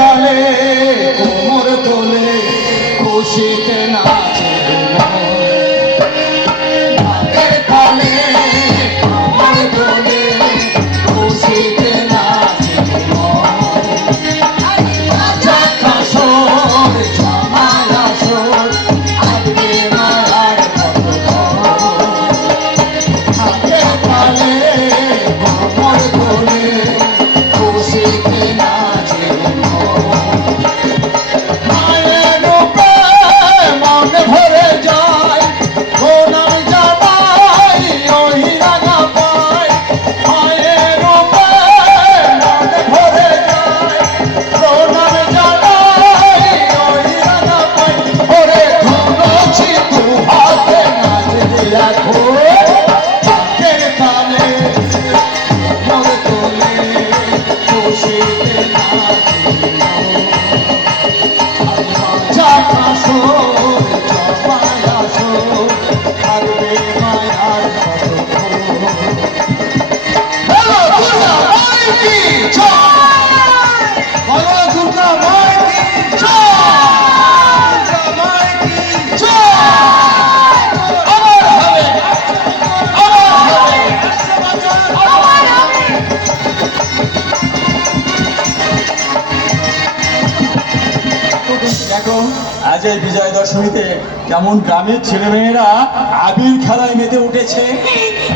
তালে কোমর তোলে খুশিতে নাচে হাতের তালে কোমর তোলে খুশিতে নাচে আসর জামাল আসর আজকে মায়ার কত হাতের তালে কোমর তোলে খুশিতে নাচে মায়ের রূপে মন ভরে যায় গোলাম জামাই ওই রাঙা পায় মায়ের রূপে মন ভরে যায় গোলাম জামাই ওই রাঙা পায় ওরে ধুনুচি তু হাতে নাচ দিয়া খো হাতের তালে মোর তোলে খুশিতে দেখো আজ এই বিজয় দশমীতে কেমন গ্রামের ছেলেমেয়েরা আবির খেলায় মেতে উঠেছে।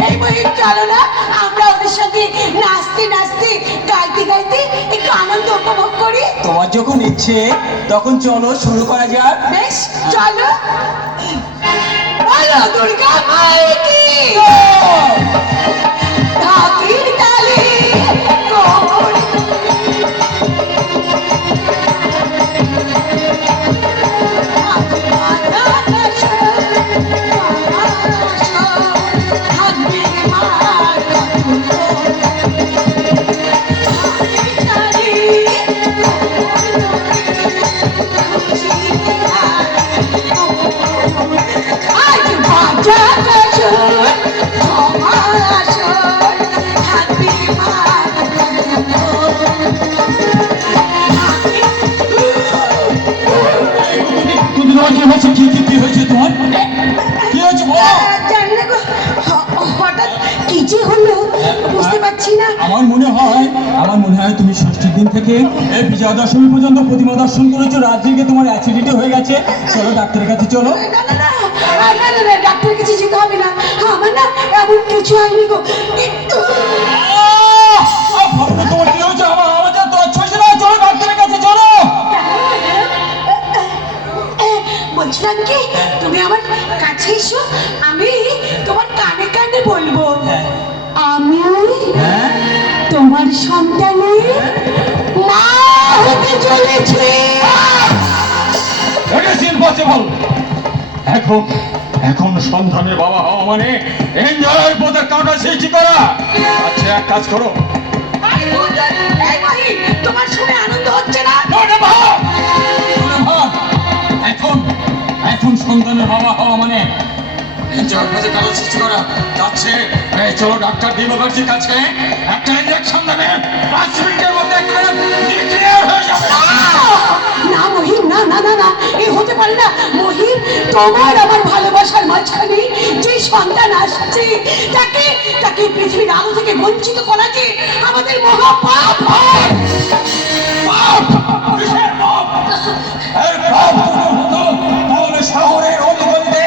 এই মহিম চলো না আমরা ওদের সাথে নাচতে নাচতে গাইতে গাইতে একটু আনন্দ উপভোগ করি। তোমার যখন ইচ্ছে তখন চলো শুরু করা যাক। বেশ চলো। বলো দুর্গা মায়ের কি ঢাকির তালে কোমর কি হয়েছে তোমার? কি হয়েছে বলো? হঠাৎ কি যে হলো বুঝতে পারছি না। আমার মনে হয় তুমি ষষ্ঠীর দিন থেকে এই বিজয়া দশমী পর্যন্ত প্রতিমা দর্শন করেছো, রাত জেগে তোমার অ্যাসিডিটি হয়ে গেছে। চলো ডাক্তারের কাছে চলো। না না না ডাক্তারের কাছে যেতে হবে না, আমার না এমন কিছু হয়নি গো। তোমার কি হয়েছে? আমাদের তো ছয়শো না, চলো ডাক্তারের কাছে চলো। বলছিলাম কি তুমি আমার কাছে এসো, আমি তোমার কানে কানে বলবো আমি তোমার সন্তানের মা হতে চলেছি। এখন সন্তানের বাবা হওয়া মানে এনজয়ের পথে কাঁটা সৃষ্টি করা। আচ্ছা এক কাজ করো, তোমার শুনে আনন্দ হচ্ছে না? এখন সন্তানের বাবা হওয়া মানে এনজয়ের পথে কাঁটা সৃষ্টি করা যাচ্ছে। চলো ডাক্তার দিবাকর্ষীর কাছে, একটা ইঞ্জেকশন দেবে, 5 মিনিটের মধ্যে ক্লিয়ার হয়ে যাবে। না মহিম, না না না না, এ হতে পারে না মহিম। তোমার আমার ভালোবাসার মাঝখানে যে সন্তান আসছে তাকে তাকে পৃথিবীর আলো থেকে বঞ্চিত করা যে আমাদের মহা পাপ হয়। তাহলে শহরের অলিগলিতে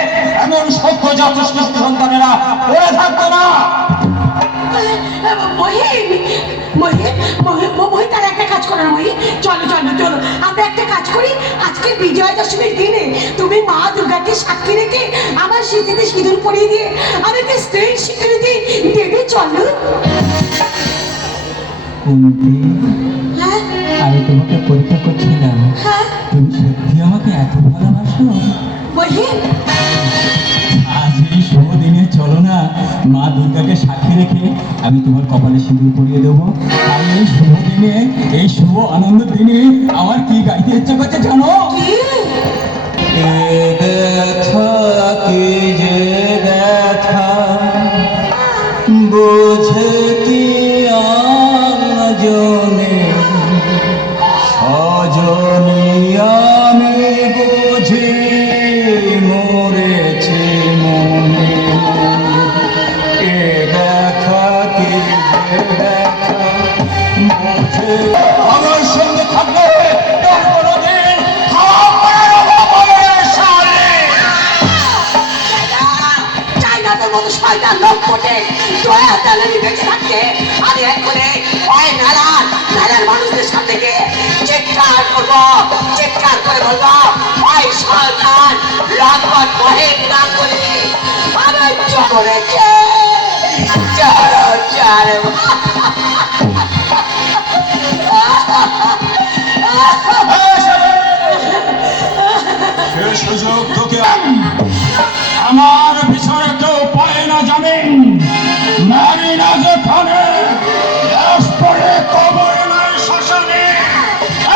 এমন সভ্য জাত সন্তানেরা পড়ে থাকতো না। তার একটা কাজ করার মহিম, চলো চলো চলো আমরা একটা কাজ করি। আজকের বিজয়া দশমীর দিনে তুমি মা দুর্গাকে সাক্ষী রেখে আমার স্মৃতিতে সিঁদুর পরিয়ে দিয়ে আমাকে স্ত্রীর স্বীকৃতি দেবে। চলো। হ্যাঁ আমি তোমাকে পরীক্ষা করছিলাম, হ্যাঁ তুমি সত্যি আমাকে এত ভালোবাসো? মহিম আজ এই শুভ দিনে চলো না মা দুর্গাকে সাক্ষী রেখে আমি তোমার কপালে সিঁদুর পরিয়ে দেবো। আর এই শুভ দিনে, এই শুভ আনন্দের দিনে আমার কি গাইতে ইচ্ছে করছে জানো? কি যে ব্যথা বোঝে কি আজনে সজ শয়তান লম্পটে দয়া তালানি বেঁচে থাকতে আমি এক্ষুনি ওই নালার মানুষদের সামনে গিয়ে চিৎকার করবো, চিৎকার করে বলবো ওই শয়তান লম্পট মহিন গাঙ্গুলি আমার চরেছে সে সুযোগ তোকে আমার পিছনে কেউ পায় না জামিন, মারি না যেখানে লাশ পড়ে কবর নয় শ্মশানে।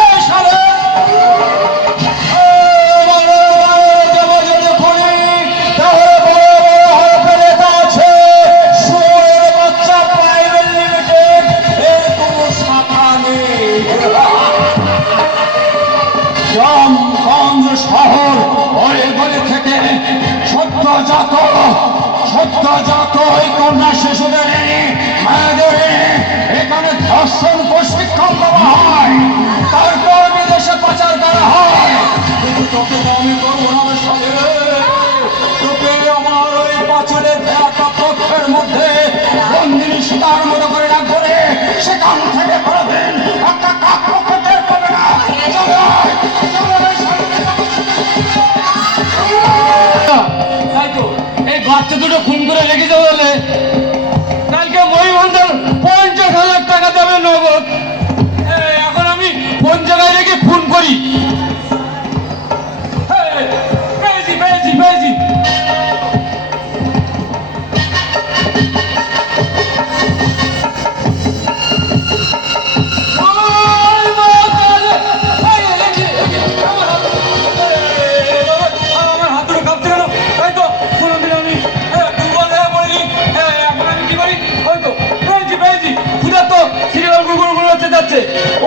এই শালে শহর ওই গলি থেকে সদ্যজাত ওই কন্যা শিশুদের মায়েদের এখানে ধর্ষণ প্রশিক্ষণ দেওয়া হয়, তারপর বিদেশে পাচার করা হয়। কিন্তু তোকে তো আমি করবো না সাথে, তোকে আমার ওই পাচারের একটা পক্ষের মধ্যে বন্দিনী সীতার মতো করে রাখবো রে, সেখান থেকে করবেন একটা কাক পক্ষের পাবে না। তাই তো এই বাচ্চা দুটো খুন করে রেখেছে বলে কালকে মহিমন্ডল 50,000 টাকা দেবে নগদ। এখন আমি কোন জায়গায় রেখে খুন করি? পেয়েছি পেয়েছি পেয়েছি।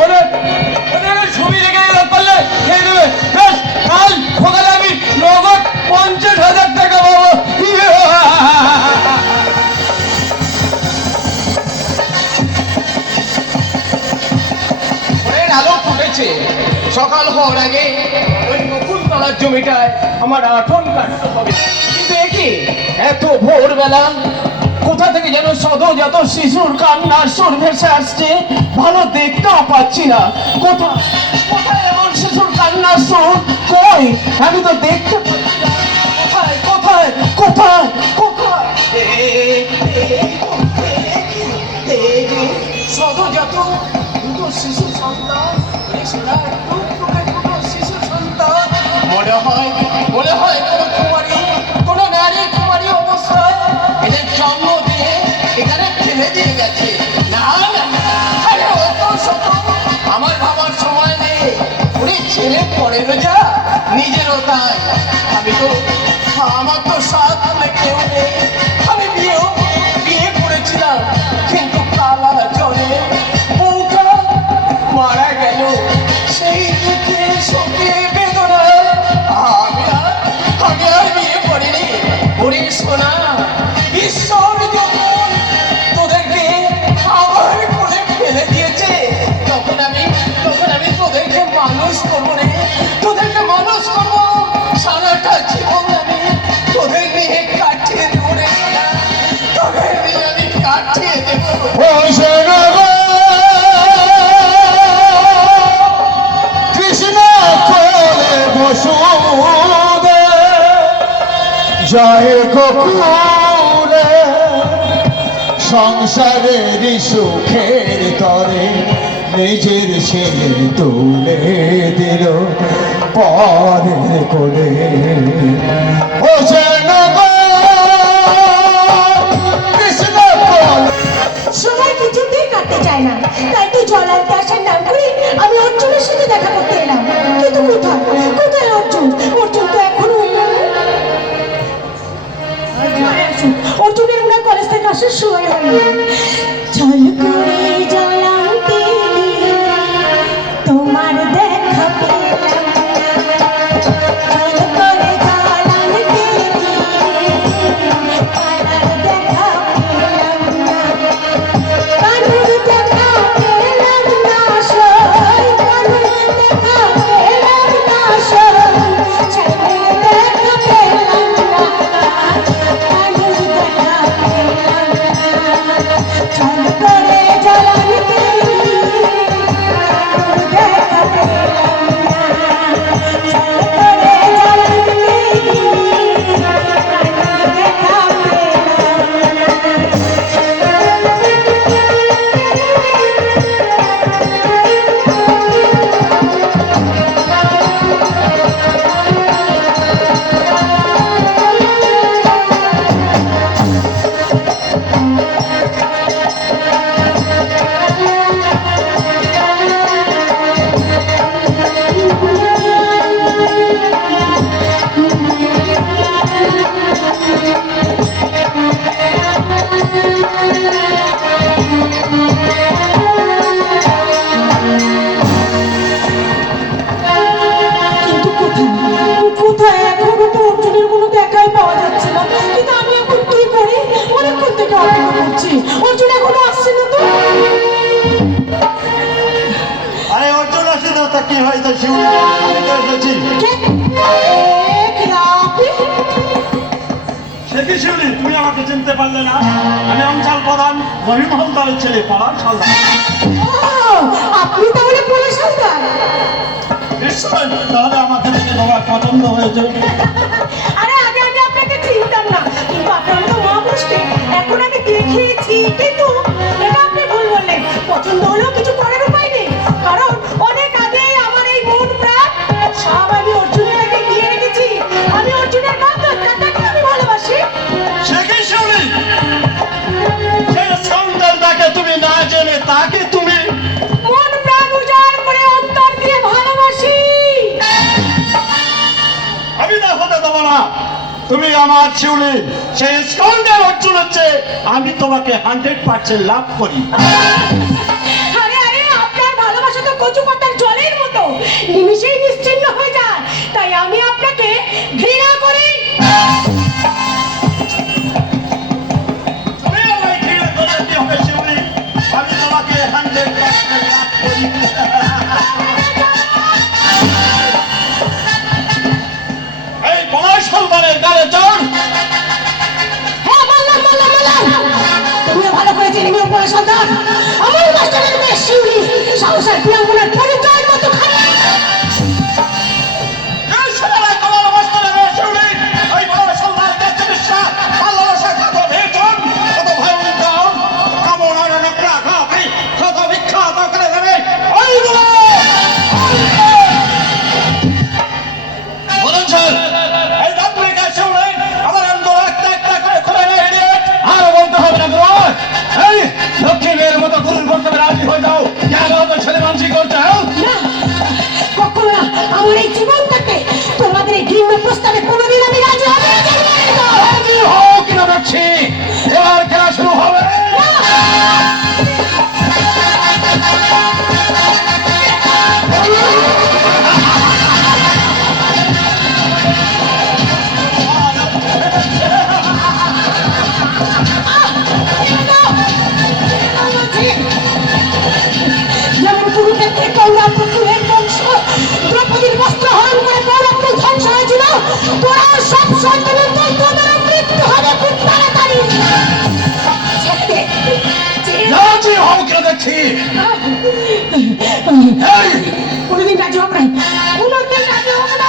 ওদের ছবি রেখে পারলে খেয়ে দেবে। বেশ, কাল সকালে আমি নগদ 50,000 টাকা পাবো। আলো ফুটেছে, সকাল হওয়ার আগে ওই মুকুলতলার জমিটায় আমার আঠন কাটতে হবে। কিন্তু একে এত ভোরবেলা কোথা থেকে যেন সদ্যজাত শিশুর কান্নার সুর ভেসে আসছে, ভালো দেখতেও পাচ্ছি না। কোথায় কোথায় এমন শিশুর কান্নার সুর? কই, আমি তো দেখতে পাচ্ছি না। কোথায় কোথায় কোথায় কোথায়? সদ্যজাত দুটো শিশু সন্তান, শিশু সন্তান মনে হয় কোনো কুমারী, কোনো নারী কুমারী অবস্থায় এদের জন্ম দিয়ে এখানে ফেলে দিয়ে গেছে। না আরে অত শত আমার ভাবার সময় নেই। ওরে ছেলে পরেরও যা, নিজেরও তাই। আমার তো সাথ বলে কেউ নেই। আমি বিয়ে করেছিলাম, কিন্তু কালা জলে বউটা মারা গেল। সেই দুঃখে শোকে বেদনায় আমি আর বিয়ে করিনি। ওরে সোনা, ঈশ্বর যখন তোদেরকে আমার কোলে ফেলে দিয়েছে, তখন আমি তোদেরকে মানুষ করবো রে, তোদেরকে মানুষ করবো। সারাটা জীবন আমি তোদের নিয়ে কাটিয়ে দেবো রে সোনা, তোদের নিয়ে আমি কাটিয়ে দেবো। কৃষ্ণ করে বসুদে জয় গোকুলে, সংসারের সুখের তরে নিজের ছেলে তুলে দিল পরের কোলে। ও যেন কৃষ্ণ সময় কিছুতেই কাটতে চায় না, তাই তো জল আনতে আসার নাম করে আমি অর্জুনের সাথে দেখা করতে এলাম। কিন্তু কোথায় কোথায় অর্জুন? অর্জুন তো এখনো অর্জুনের মনে হয় কলেজ থেকে আসার সময় হয়নি। জল করে জল আনতে গিয়ে তোমার দেখা পেলাম না। জল করে জল আনতে গিয়ে তোমার দেখা পেলাম না। কানুর দেখা পেলাম না সই, কানুর দেখা পেলাম না সই, ছাগল দেখা পেলাম না, কানুর দেখা তা কি হয়েছে শিউলি? আমি তো এসেছি। সে কি শিউলি, তুমি আমাকে চিনতে পারলে না? আমি অঞ্চল প্রধান রহিম হালদারের ছেলে, পলাশ হালদার। আপনি তাহলে পুলিশ হালদার? নিশ্চয়, তাহলে আমাকে দেখে তোমার পছন্দ হয়েছে। আরে আগে আমি আপনাকে চিনতাম না, কিন্তু আপনার তো মহাপুরুষকে এখন আমি দেখিয়েছি। কিন্তু এটা আপনি ভুল বললেন। পছন্দ হলেও কিছু করার উপায় নেই, কারণ অনেক আগে আমার এই মন প্রাণ সব আমি অর্জুনকে দিয়ে রেখেছি। আমি অর্জুনের মাত্র তাকে আমি ভালোবাসি। সে কি শিউলি? সে সন্তানটাকে তুমি না জেনে তাকে তুমি মন প্রাণ উজাড় করে অন্তর দিয়ে ভালোবাসি। আমি না হতে দেবো না। তুমি আমার শিউলি, সেই স্কাউন্ডার অর্জুন হচ্ছে, আমি তোমাকে 100% লাভ করি। আরে আরে আপনার ভালোবাসা তো কচু পাতার জলের মতো, নিমিষেই নিশ্চিন্ন হয়ে যায়। তাই আমি আপনাকে ঘৃণা করি। তুমি আমায় ঘৃণা করলে কি হবে শিউলি? আমি তোমাকে 100% লাভ করি। এই পলাশ হালদারের গালে চড়। হ্যাঁ, বললাম। তুমিও ভালো করে চিনি মেয়ে পড়ে সন্তান। আমার মাস্টারের মেয়ে শিউলি সংসার প্রিয়াঙ্গনার পরিচয় কত খারাপ। এই ছেলেরা তোমার অবস্থানে মেয়ে শিউলি, এই পলাশ হালদার কাছে বিশ্বাস, ভালোবাসা কত ভীষণ, কত ভয়ঙ্কর, কামনার নোকরা ঘাপি, কত বিখ্যাত করে দেবে। ওই বলো! বলুন স্যার, এই ডাক্তারিটা শিউলি আমার অন্তর একটা একটা করে খুলে নেয় রে। আর বলতে হবে না গো। এই দক্ষিণের মতো গুরুর বক্তব্যে রাজি হয়ে যাও। কেন তো ছেলে মানসিক করছে? না, কখনো না। আমার এই জীবনটাকে তোমাদের এই ঘৃণ্য প্রস্তাবে কোনোদিন আমি রাজি হব না। রাজি হও কিনা দেখছি। এবার খেলা শুরু হবে। যেমন কুরুক্ষেত্রে কৌরব পুত্রের বংশ দ্রৌপদীর বস্ত্র হরণ করে কৌরবকে ধ্বংস হয়েছিল, তোরা সব সন্তানের তোদের মৃত্যু হবে খুব তাড়াতাড়ি। রাজি হও কিনা দেখছি। এই কোনোদিন রাজি হব না, কোনোদিন রাজি হব না।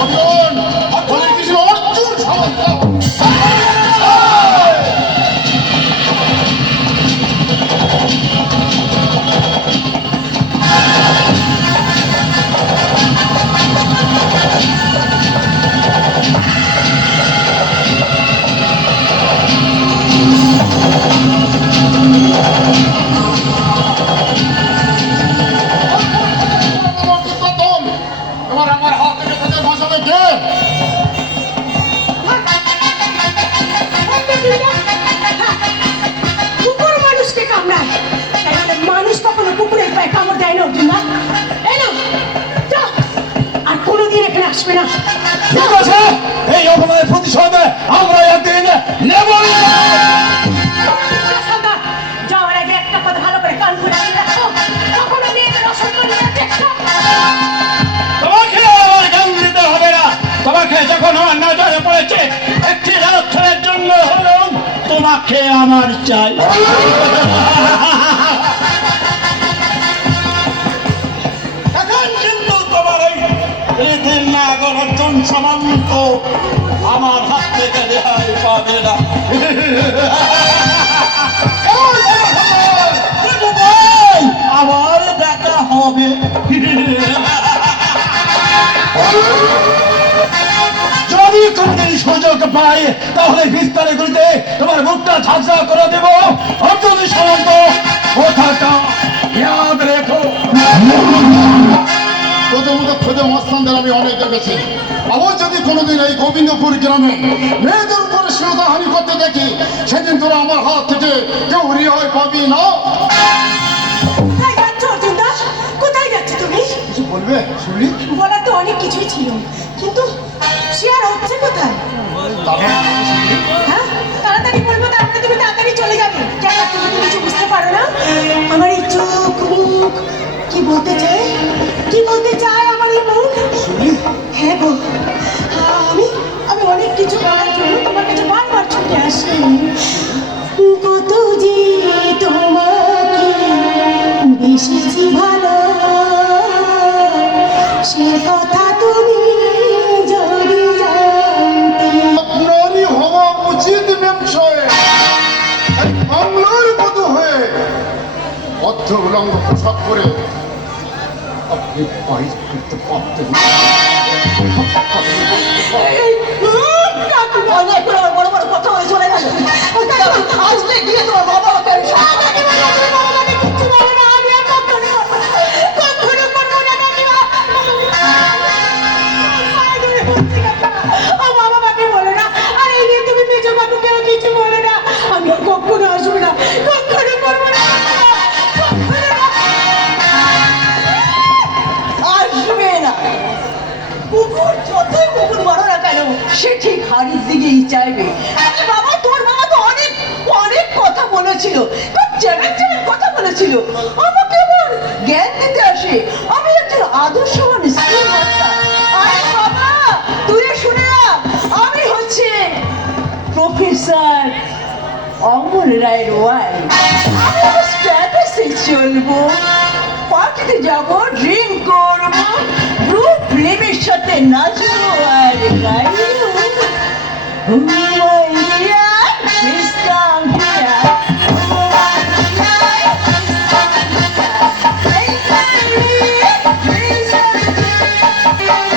অর্জুন, অর্জুনের কিছু অর্জুন সমস্ত। তোমার আমার হাত থেকে থেকে বাঁচাবে কে? কুকুর মানুষকে কামড়ায়, তাহলে মানুষ কখনো কুকুরের পায়ে কামড় দেয় না অর্জুন না? এই না, যাও। আর কোনোদিন এখানে আসবে না। ঠিক আছে, এই অপমানের প্রতিশোধ আমরা একদিন নেবই। সন্তান, যাওয়ার আগে একটা কথা ভালো করে কান খুলে শুনে রাখো। কখনো মেয়েদের অসম্মান করার চেষ্টা। তোমাকে আমার জ্ঞান দিতে হবে না। তোমাকে যখন আমার নজরে পড়েছে একটি রাত্রের জন্য হলেও তোমাকে আমার চাই। এখন কিন্তু তোমার এই পৃথিবীর নাগর অর্জুন সামন্ত আমার হাত থেকে রেহাই পাবে না। আবার দেখা হবে। যদি কোনদিন সুযোগ পাই তাহলে বিস্তারে গুলিতে তোমার মুখটা ঝাঁঝরা করে দেব। অর্জুন সামন্ত কথাটা ইয়াদ রেখো। তোদের মধ্যে খোদে মস্তানদের আমি অনেক দেখেছি। আবার যদি কোনোদিন এই গোবিন্দপুর গ্রামে মেয়েদের উপরে শ্রদ্ধাহানি করতে দেখি, সেদিন তোরা আমার হাত থেকে কেউ রেহাই পাবি না। কোথায় যাচ্ছ অর্জুন দাস? কোথায় যাচ্ছ তুমি? কিছু বলবে শুনি? বলার তো অনেক কিছুই ছিল, কিন্তু সে আর হচ্ছে কোথায়? তারপর শুনি। হ্যাঁ, তাড়াতাড়ি বলবো, তারপরে তুমি তাড়াতাড়ি চলে যাবে। কেন তুমি তো কিছু বুঝতে পারো না? আমার এই চোখ মুখ কি বলতে চায়, কি বলতে চায় আমার এই মুখ? শুনি? হ্যাঁ গো, আমি আমি অনেক কিছু বলার জন্য তোমার কাছে বারবার ছুটে আসি। কত যে তোমাকে বেশিছি ভালো, সে কথা তুমি যদি জানতে। আপনারই হওয়া উচিত ব্যবসায় এক বাংলার বধূ হয়ে অর্ধ উলঙ্গ পোশাক করে আপনি বাড়ি ফিরতে পারতেন। অনেক বড় বড় কথা হয়ে চলে গেল। আসলে গিয়ে তোমার বাবা আমাকে কিচ্ছু বলে না, আমি আর কখনো করবো না কাকিমা। ও বাবা আমাকে বলে না, আর এই নিয়ে তুমি মেজো বাবুকেও কিছু বলে না। আমি আর কখনো আসবো না, কখনো করবো না, কখনো না। আসবে না। কুকুর যতই কুকুর বড় না কেন, সে ঠিক হাড়ির দিকেই চাইবে। আরে বাবা, তোর বাবা তো অনেক অনেক কথা বলেছিল, খুব চ্যালেঞ্জ কথা বলেছিল। আমাকে আবার জ্ঞান দিতে আসে। আমি একজন আদর্শবান স্কুল মাস্টার। আরে বাবা, তুই শুনে না, আমি হচ্ছে প্রফেসর অমর রায়ের ওয়াইফ। আমি আমার স্ট্যাটাসে চলবো, পার্টিতে যাবো, ড্রিঙ্ক করবো, গ্রুপ প্রেমের সাথে নাচবো আর গাইবো। Oh my dear, please come here. Oh my dear, please come here. Hey, baby, please come here.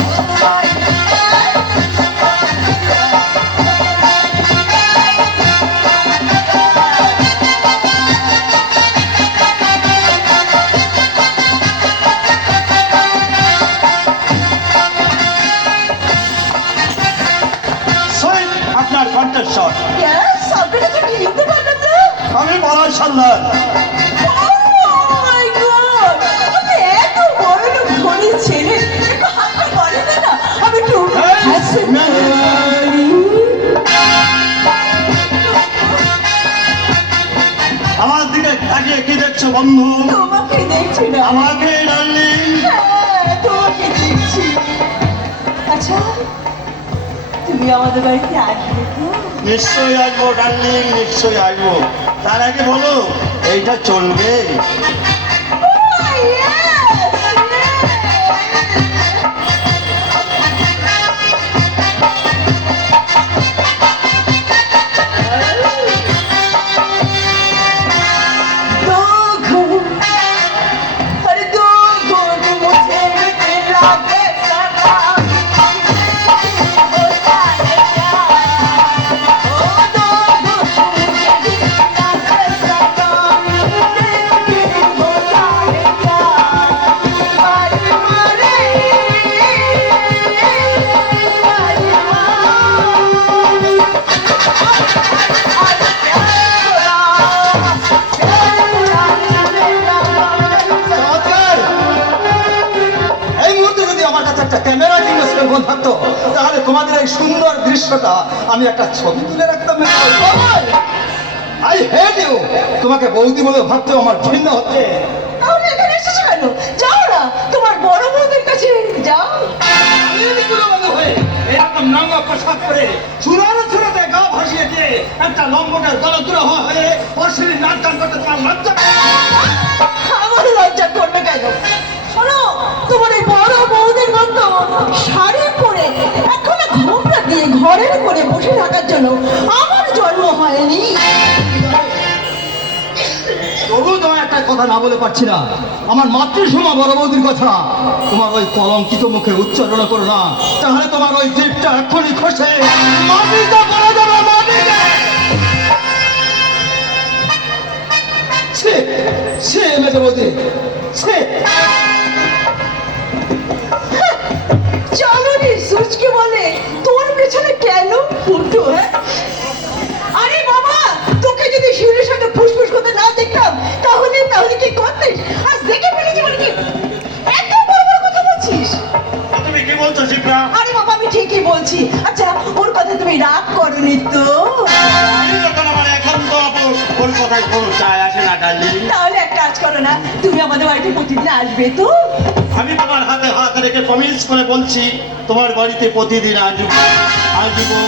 Oh my সেই আপনার কণ্ঠস্বর। Yes, আপনারা তো কি লিখতে পারবেন না? আমি বলাই সন্ধান। Oh my God! আপনি এত বড় লোক ধনী ছেলে, একটু হাতটা বাড়িয়ে দেন না। আমি একটু হাসি মারি। আমার দিকে তাকিয়ে কি দেখছো বন্ধু? তোমাকে দেখছি না। আমাকে ডার্লিং। হ্যাঁ, তোমাকে দেখছি। আচ্ছা, তুমি আমাদের বাড়িতে আসবে তো? নিশ্চয়ই আসবো ডার্লিং, নিশ্চয়ই আসবো। তার আগে বলো, এইটা চলবে? Oh, yes, yes. दो घूम, अरे दो घूम मुझे भी लागे सदा। होता है क्या? ओ दो घूम मुझे भी लागे सदा। होता है क्या? मारी मारे, मारी চমৎকার! এই মুহূর্তে যদি আমার কাছে একটা ক্যামেরা কিংবা সেলফোন থাকতো, তাহলে তোমাদের এই সুন্দর দৃশ্যটা আমি একটা ছবি তুলে রাখতাম। I hate you! তোমাকে বৌদি বলে ভাবতেও আমার ঘৃণা হচ্ছে। তাহলে এখানে এসেছো কেন? যাও না, তোমার বড় বউদের কাছে যাও। এরকম নাঙ্গা পোশাক পরে চুরানো চুরাতে গা ভাসিয়ে দিয়ে একটা লম্বটার গলদুরা হয়ে অশ্লীল নাচ গান করতে তোমার লজ্জা করে না? আমার লজ্জা করবে কেন? শোনো, তোমার এই বড় বউদের মতো শাড়ি পরে এখনো ঘোমটা দিয়ে ঘরের করে বসে থাকার জন্য আমার জন্ম হয়নি। তবু তোমার একটা কথা না বলে পারছি না। আমার মাতৃসমা বড় বৌদির কথা তোমার ওই কলঙ্কিত মুখে উচ্চারণ করো না, তাহলে তোমার ওই জিভটা এক্ষুনি খসে মাটিতে পড়ে যাবে, মাটিতে। ছি ছি মেজে বৌদি, ছি। চালনি সুচকে বলে তোর পেছনে কেন ফুটো? আরে বাবা, তোকে যদি শিউরের সাথে ফুসফুস করতে না দেখতাম, তাহলে কি করতিস? আজ দেখে ফেলেছি বলে রাগ করনি তো? আমি যখন আমার একান্ত ওর কথায় কোনো চায় আসে না ডার্লিং। তাহলে একটা কাজ করো না, তুমি আমাদের বাড়িতে প্রতিদিন আসবে তো? আমি তোমার হাতে হাত রেখে প্রমিস করে বলছি তোমার বাড়িতে প্রতিদিন আসবো আসবো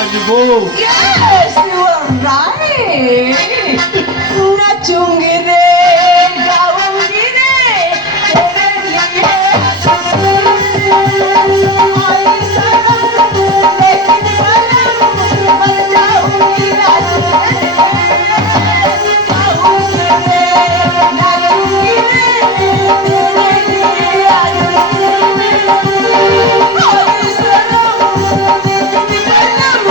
আসবো। Yes, you are right. নাচুঙ্গি রে, গাউঙ্গি রে, তেরে লিয়ে आई सनम, लेकिन सनम, मर जाऊंगी रात में। गाऊंगी रे, नाचूंगी रे, तेरे लिए आई सनम, लेकिन सनम,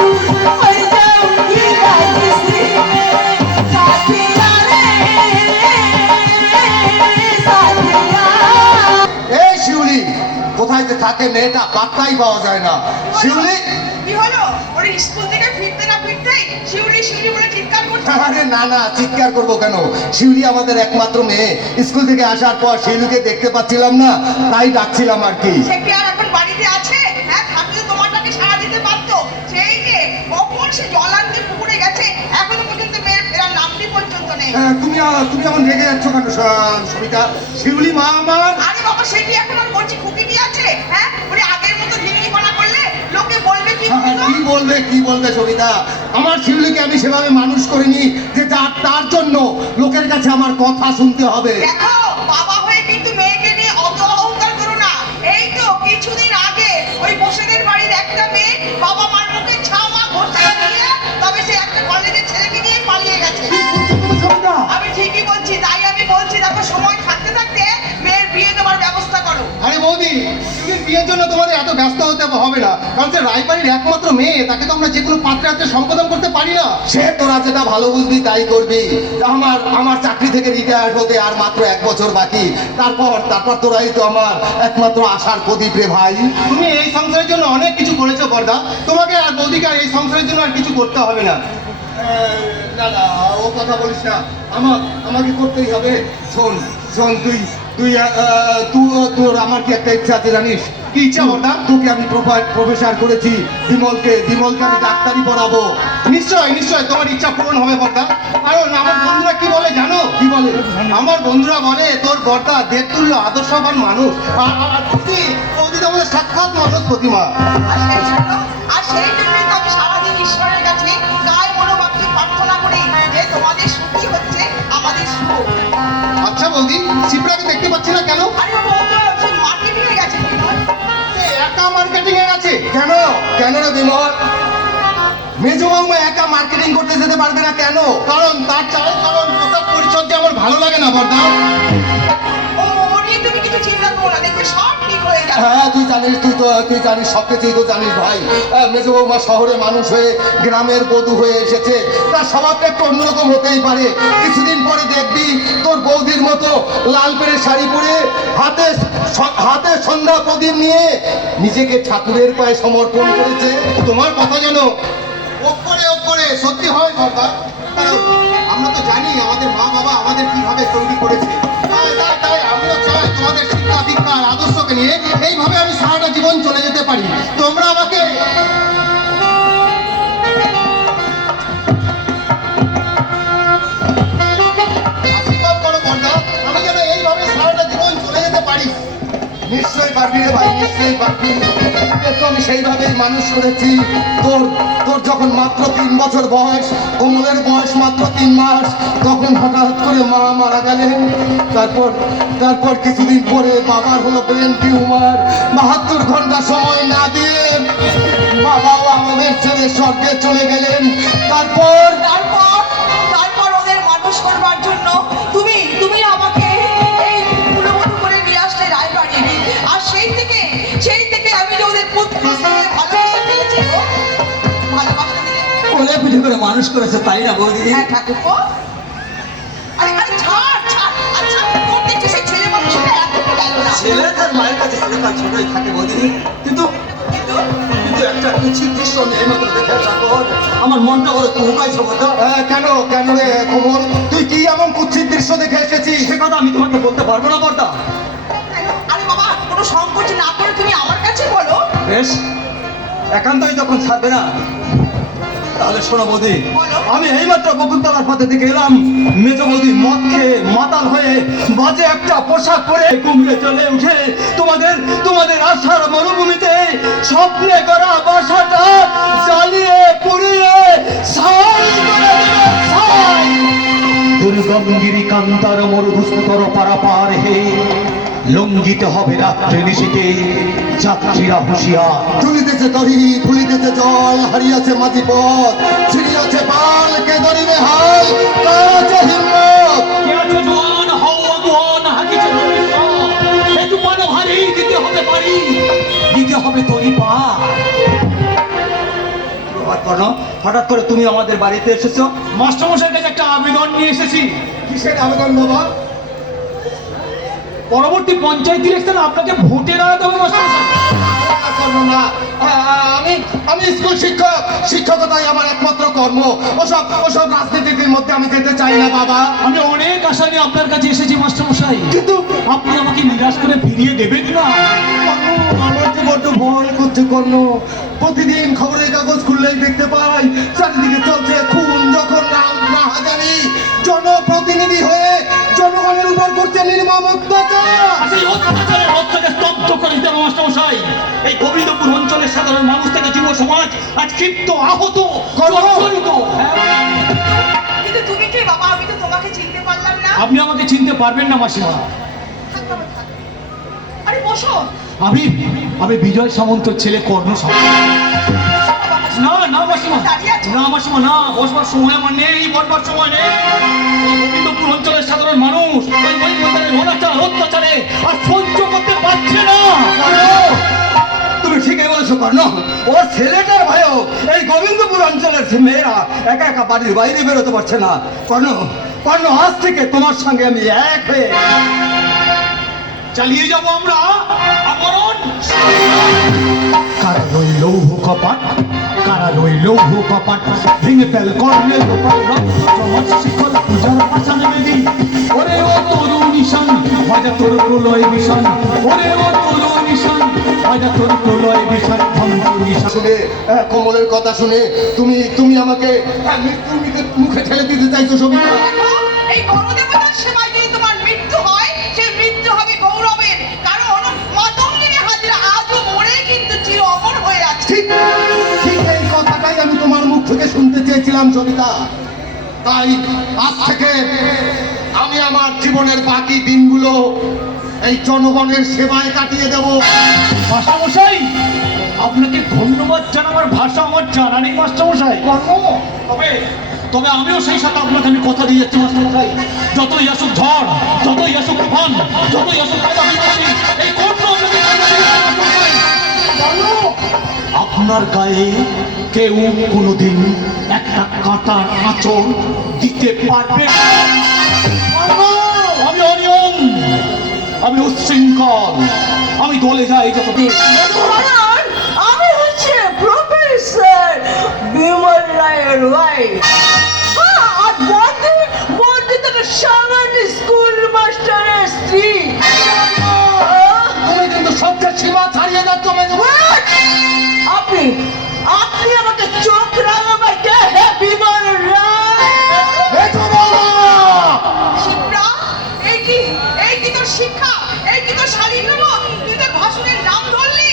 मर जाऊंगी रात में। साथिया रे, साथिया। এই শিউলি, কোথায় যে থাকে মেয়েটা পাত্তাই পাওয়া যায় না। শিউলি, কি হলো? ওর স্কুল থেকে ফিরতে না ফিরতেই শিউলি শিউলি বলে চিৎকার করছে। আরে না না, চিৎকার করবো কেন? শিউলি আমাদের একমাত্র মেয়ে। স্কুল থেকে আসার পর শিউলিকে দেখতে পাচ্ছিলাম না, তাই ডাকছিলাম আর কি। সে কি আর এখন বাড়িতে আছে? হ্যাঁ, থাকলে তো তোমারটাকে সাড়া দিতে পারতো। সেই যে কখন সে জল আনতে পুকুরে গেছে, এখনো পর্যন্ত মেয়ের ফেরার নামটি পর্যন্ত নেই। তুমি এমন রেগে যাচ্ছ কেন সবিতা? শিউলি মা আমার। আরে বাবা, সে কি এখন আর বলছি খুকি কি আছে? হ্যাঁ, ওরে আগের মতো ঝিঙিপনা করলে লোকে বলবে কি? কি বলবে সবিতা? আমার শিউলিকে আমি সেভাবে মানুষ করিনি যে তার জন্য লোকের কাছে আমার কথা শুনতে হবে। দেখো, বাবা হয়ে কিন্তু মেয়েকে নিয়ে অত অহংকার করো না। এই তো কিছুদিন আগে ওই বসেদের বাড়ির একটা মেয়ে বাবা মার মুখে ছাওয়া ঘষে দিয়ে তবে সে একটা কলেজের ছেলেকে নিয়ে পালিয়ে গেছে। সবিতা, আমি ঠিকই বলছি, তাই আমি বলছি দেখো, সময় থাকতে থাকতে মেয়ের বিয়ে দেওয়ার ব্যবস্থা করো। আরে বৌদি, শিউলির বিয়ের জন্য তোমাদের এত ব্যস্ত হতে হবে না, কারণ সে রায়বাড়ির একমাত্র মেয়ে, তাকে তো আমরা যে কোনো পাত্রে হাতে সম্পাদন করতে পারি না। সে তোরা যেটা ভালো বুঝবি তাই করবি। আমার চাকরি থেকে রিটায়ার হতে আর মাত্র 1 বছর বাকি। তারপর তোরাই তো আমার একমাত্র আশার প্রদীপ রে ভাই। তুমি এই সংসারের জন্য অনেক কিছু করেছো বর্দা, তোমাকে আর বৌদিকে আর এই সংসারের জন্য আর কিছু করতে হবে না। না না, ও কথা বলিস না, আমাকে করতেই হবে। শোন শোন, তোর আমার কি একটা ইচ্ছা আছে জানিস? কি ইচ্ছা বর্দা? তোকে আমি প্রফেসর করেছি, বিমলকে আমি ডাক্তারি পড়াবো। নিশ্চয় তোমার ইচ্ছা পূরণ হবে বর্দা। কারণ আমার বন্ধুরা কি বলে জানো? কি বলে? আমার বন্ধুরা বলে তোর বর্দা দেবতুল্য আদর্শবান মানুষ, আর বৌদি আমাদের সাক্ষাৎ মানব প্রতিমা। আর সেই জন্যই তো আমি সারাদিন ঈশ্বরের কাছে গায়ে মনোবাক্যে প্রার্থনা করি যে তোমাদের সুখী হচ্ছে আমাদের সুখ। আচ্ছা বৌদি, শিবরাকে দেখতে পাচ্ছি না কেন? আরে বাবা, ও তো সে মার্কেটিংয়ে গেছে। সে একা মার্কেটিং এ গেছে? কেন রে বিমল? মেজো মামা একা মার্কেটিং করতে যেতে পারবে না কেন? কারণ পোশাক পরিচর্যা আমার ভালো লাগে না বর্দা। ও নিয়ে তুমি কিছু চিন্তা করো না, দেখবে সব ঠিক হয়ে যাবে। হ্যাঁ, তুই জানিস সব কিছুই তো জানিস ভাই। মেজো বৌমা শহরে মানুষ হয়ে গ্রামের বধূ হয়ে এসেছে, তার স্বভাবটা একটু অন্যরকম হতেই পারে। কিছুদিন পরে দেখবি তোর বৌদির মতো লাল পেড়ে শাড়ি পরে হাতে সন্ধ্যা প্রদীপ নিয়ে নিজেকে ঠাকুরের পায়ে সমর্পণ করেছে। তোমার কথা যেন অক্ষরে সত্যি হয় বর্দা। কারণ আমরা তো জানি আমাদের মা বাবা আমাদের কিভাবে তৈরি করেছে। তাই আমিও চাই তোমাদের শিক্ষা দীক্ষা আর আদর্শকে নিয়ে এইভাবে আমি সারাটা জীবন চলে যেতে পারি। তোমরা আমাকে আশীর্বাদ করো বর্দা, আমি যেন এইভাবে সারাটা জীবন চলে যেতে পারি। নিশ্চয়ই পারবি রে ভাই, নিশ্চয়ই পারবি। তো আমি সেইভাবেই মানুষ করেছি। তোর যখন মাত্র 3 বছর বয়স, কোমলের বয়স মাত্র 3 মাস, তখন হঠাৎ করে মা মারা গেলেন। তারপর কিছুদিন পরে বাবার হলো ব্রেন টিউমার। 72 ঘন্টা সময় না দিয়ে বাবাও আমাদের ছেড়ে স্বর্গে চলে গেলেন। তারপর ওদের মানুষ করবার জন্য তুমি আমাকে এই কুলবধূ করে নিয়ে আসলে রায়বাড়ি। আর সেই থেকে আমি যে ওদের পুত্র ছেলে ভালোবাসা পেয়েছি গো, ভালোবাসা দিলে কোলে পিঠে করে মানুষ করেছে, তাই না বৌদি? হ্যাঁ ঠাকুরপো। আরে ছাড়। আচ্ছা, তোর দেখছি সেই ছেলে মানুষটা এতটা গেল না। ছেলে তার মায়ের কাছে চিরকাল ছোটই থাকে বৌদি, কিন্তু একটা কিছু দৃশ্য নেই মাত্র দেখে তারপর আমার মনটা বড় কুহুকাইছে বলতো। কেন রে কোমল, তুই কি এমন কুৎসিত দৃশ্য দেখে এসেছিস? সে কথা আমি তোমাকে বলতে পারবো না বর্দা। আরে বাবা, কোনো সংকোচ না করে তুমি আমার কাছে বলো। বেশ, একান্তই যখন ছাড়বে না, তাহলে শোনো বৌদি, আমি এইমাত্র বকুলতলার পথে দিকে এলাম। মেজ বৌদি মদ খেয়ে মাতাল হয়ে বাজে একটা পোশাক পরে কুমড়ে চলে উঠে তোমাদের আশার মরুভূমিতে স্বপ্নে করা বাসাটা জ্বালিয়ে পুড়িয়ে ছাই করে দেবে, ছাই। দুর্গমগিরি কান্তার মরুভূস্তর পারাপার হে, লঙ্ঘিতে হবে রাত্রে নিশীতে যাত্রীরা হুঁশিয়ার। তুলিতেছে তরি, ফুলিতেছে জল, হারিয়াছে মাঝি পথ, ছিড়িয়াছে পাল, কে ধরিবে হাল, কার আছে হিম্মত? কে আছো জোয়ান, হও আগুয়ান, হাকিছে ভবিষ্যৎ। এ তুফানও হারি, দিতে হবে পারি, দিতে হবে তরি পার। হঠাৎ করে তুমি আমাদের বাড়িতে এসেছো? মাস্টারমশাইয়ের কাছে একটা আবেদন নিয়ে এসেছি। কিসের আবেদন বাবা? পরবর্তী পঞ্চায়েত ইলেকশনে আপনাকে ভোটে দাঁড়াতে হবে মাস্টারমশাই। করবো না। আমি স্কুল শিক্ষক, শিক্ষকতাই আমার একমাত্র কর্ম। ওসব রাজনীতির মধ্যে আমি যেতে চাই না বাবা। আমি অনেক আশা নিয়ে আপনার কাছে এসেছি মাস্টারমশাই, কিন্তু আপনি আমাকে নিরাশ করে ফিরিয়ে দেবেন না। আমার তো বড্ড ভয় করছে কর্ণ। প্রতিদিন খবরের কাগজ খুললেই দেখতে পাই চারিদিকে চলছে খুন, যখন রাহাজানি, জনপ্রতিনিধি হয়ে জনগণের উপর করছে নির্মম অত্যাচার। সেই অত্যাচারে স্তব্ধ করে দিতে হবে মাস্টারমশাই। এই গোবিন্দপুর অঞ্চলের সাধারণ মানুষ থেকে যুব সমাজ আজ ক্ষিপ্ত, আহত, জর্জরিত। কিন্তু তুমি কে বাবা? আমি তো তোমাকে চিনতে পারলাম না। আপনি আমাকে চিনতে পারবেন না মাসিমা। আরে বসো। আমি বিজয় সামন্তর ছেলে কর্ণ সামন্ত। না না মাসিমা, না মাসিমা, না, বসবার সময় আমার নেই, বসবার সময় নেই। এই গোবিন্দপুর অঞ্চলের সাধারণ মানুষ ওই মহিলাদের অনাচার অত্যাচারে আর সহ্য করতে পারছে না। তুমি ঠিকই বলেছো কর্ণ। ওর ছেলেটার ভয়ও এই গোবিন্দপুর অঞ্চলের মেয়েরা একা একা বাড়ির বাইরে বেরোতে পারছে না। কর্ণ, আজ থেকে তোমার সঙ্গে আমি এক হয়ে চালিয়ে যাব আমরা আমরণ। কারা লই লৌহ কপাট, কারা লই লৌহ কপাট, ভেঙে ফেল কর্ণের গোপাল রক্ত জমাট শিকল পূজার পাশানে বেদি। ওরে ও তরুণ নিশান, বাজা তোর প্রলয় নিশান। ওরে ও তরুণ নিশান, বাজা তোর প্রলয় নিশান, ধ্বংস নিশান। শুনে কমলের কথা শুনে তুমি আমাকে মৃত্যুর মুখে ঠেলে দিতে চাইছো সবিতা। এই গণদেবতার সেবায় যদি তোমার মৃত্যু হয়, সেই মৃত্যু হবে গৌরবের, কারণ মাতঙ্গিনী হাজিরা আজও মরে কিন্তু চির অমর হয়ে আছে। ঠিক ঠিক এই কথাটাই আমি তোমার মুখ থেকে শুনতে চেয়েছিলাম সবিতা। তাই আজ থেকে আমি আমার জীবনের বাকি দিনগুলো এই জনগণের সেবায় কাটিয়ে দেব। মাস্টারমশাই, আপনাকে ধন্যবাদ জানাবার ভাষা আমার জানা নেই মাস্টারমশাই। তবে আমিও সেই সাথে আপনাকে আমি কথা দিয়ে যাচ্ছি মাস্টারমশাই। যতই আসুক ঝড়, যতই আসুক তুফান, যতই আসুক কাদা বিনাশী, এই কর্ণ আপনাকে মাস্টারমশাই। আপনার গায়ে কেউ কোনোদিন একটা কাঁটার আঁচড় দিতে পারবে না। আমি অনিয়ম, আমি উচ্ছৃঙ্খল, আমি দলে যাই যতদিন। আমি হচ্ছে প্রফেসর বিমল রায়ের ওয়াইফ। আর বন্ধু তো সামান্য স্কুল মাস্টারের স্ত্রী। তুমি কিন্তু সবচেয়ে সীমা ছাড়িয়ে যাচ্ছ মেজো। আপনি আমাকে চোখ রাঙাবার কে? বিমল রায়। শিপ্রা, এই কি তোর শিক্ষা? এই কি তোর শালীনতা? তুই তোর ভাষণের নাম ধরলি?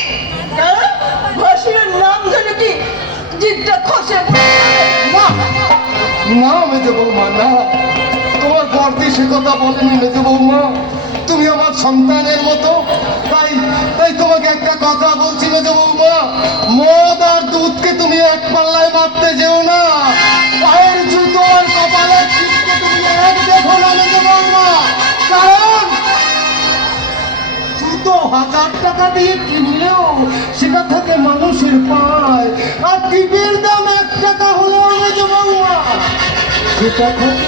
ভাষণের নাম ধরে কি জিদটা খসে না মেজো বৌমা, না, তোমার বর্দি সে কথা বলেনি মেজো বৌমা। তুমি আমার সন্তানের মতো। তাই তোমাকে একটা কথা বলছি মেজো বৌমা, মদ আর দুধকে তুমি এক পাল্লায় মাপতে যেও না। পায়ের জুতো আর কপালের টিপকে তুমি এক দেখো না মেজো বৌমা। কারণ জুতো 1000 টাকা দিয়ে কিনলেও সেটা থেকে মানুষের পায়, আর টিপের দাম 1 টাকা হলেও মেজো বৌমা সেটা থেকে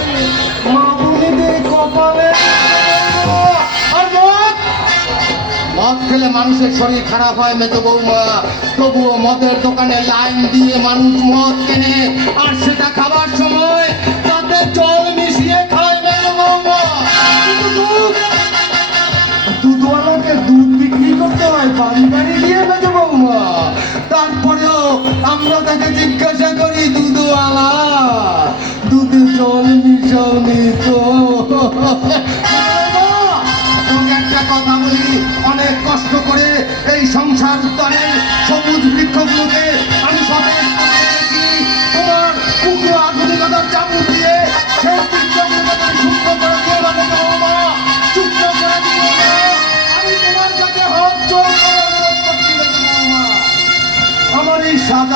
মা বোনেদের কপালে। আর মদ খেলে মানুষের শরীর খারাপ হয় মেজো বৌমা, তবুও মদের দোকানে লাইন দিয়ে মানুষ মদ কেনে, আর সেটা খাবার সময় তাতে জল মিশিয়ে খায় মেজো বৌমা। কিন্তু দুধওয়ালাকে দুধ বিক্রি করতে হয় বাড়ি বাড়ি গিয়ে মেজো বৌমা। তারপরেও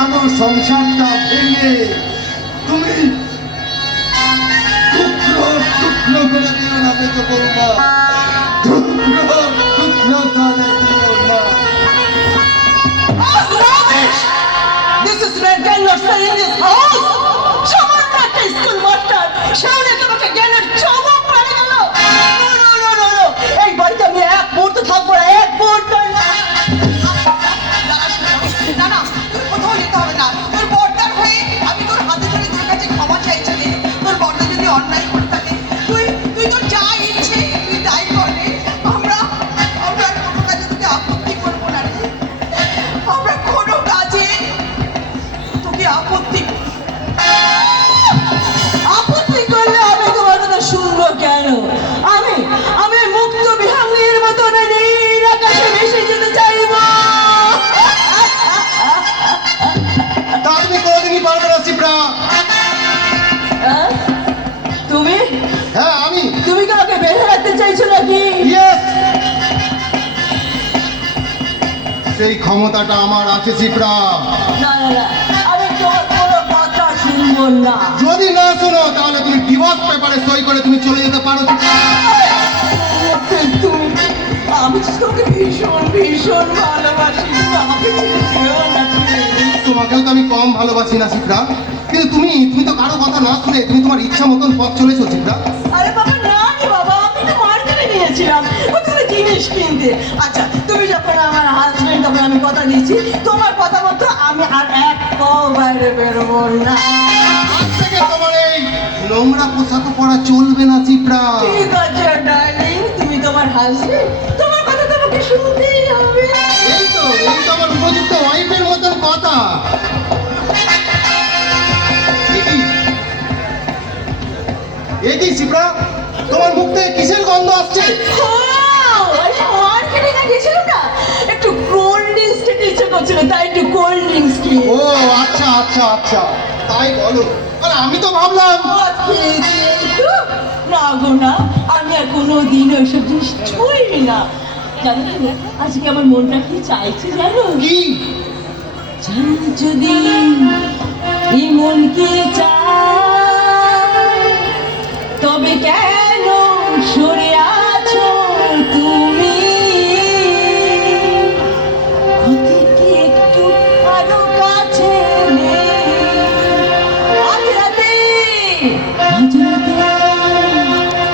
জোড়ানো সংসারটা ভেঙে তুমি টুকরো টুকরো করে দিও না মেজো বৌমা, টুকরো টুকরো করে দিও না। This is where cannot stay in this house. সামান্য একটা স্কুল মাস্টার সেও তোমাকে জ্ঞানের চমক মেরে গেল। No. এই বাড়িতে আমি এক মুহূর্ত থাকবো না, এক মুহূর্ত না। না তোর কোথাও যেতে হবে না। তোর বর্দার হয়ে আমি তোর হাতে ধরে তোর কাছে ক্ষমা চাইছি রে। তোর বর্দা যদি অন্যায় করে থাকে তুই তোর যা ইচ্ছে তুই তাই করবে। আমরা আর কোনো কাজে তোকে আপত্তি করবো না রে। আমরা কোনো কাজে তোকে আপত্তি করলে আমি তোমার কথা শুনবো কেন? আমি মুক্ত বিহঙ্গের মতো নীল আকাশে ভেসে যেতে চাইবো। তা তুমি কোনোদিনই পারবে না শিপ্রা। তুমি হ্যাঁ আমি। তুমি কি আমাকে বেঁধে রাখতে চাইছো নাকি? Yes! সেই ক্ষমতাটা আমার আছে শিপ্রা। না আমি তোমার কোনো কথা শুনবো না। যদি না শোনো তাহলে তুমি ডিভোর্স পেপারে সই করে তুমি চলে যেতে পারো শিপ্রা। আমি তোকে ভীষণ ভালোবাসি। আমাকে ছেড়ে যেও না please। তোমাকেও তো আমি কম ভালোবাসি না শিপ্রা, কিন্তু তুমি তো কারো কথা না শুনে তুমি তোমার ইচ্ছা মতন পথ চলেছো শিপ্রা। আরে বাবা না রে বাবা, আমি তো মার্কেটে নিয়েছিলাম ওখানে জিনিস কিনতে। আচ্ছা তুমি যখন আমার হাজবেন্ড তখন আমি কথা দিচ্ছি তোমার কথা মতো আমি আর এক পাও বাইরে বেরোবো না। আজ থেকে তোমার এই নোংরা পোশাক পরা চলবে না শিপ্রা। ঠিক আছে ডার্লিং, তুমি তোমার হাজবেন্ড, তোমার কথা তোমাকে শুনতেই হবে। এই তো আমার উপযুক্ত ওয়াইফের মতন কথা। এই শিপ্রা, তোমার মুখ থেকে কিসের গন্ধ আসছে? মার্কেটে না গেছিলাম না, একটু কোল্ড ড্রিঙ্কস খেতে ইচ্ছে করছিল, তাই একটু কোল্ড ড্রিঙ্কস কি। ও আচ্ছা তাই বলো। আরে আমি তো ভাবলাম না গো না, আমি আর কোনোদিন ওইসব জিনিস ছুঁইনি না। জানো তো আজকে আমার মনটা কি চাইছে জানো? কি যদি এই মনকে চায় তবে কেন শরীর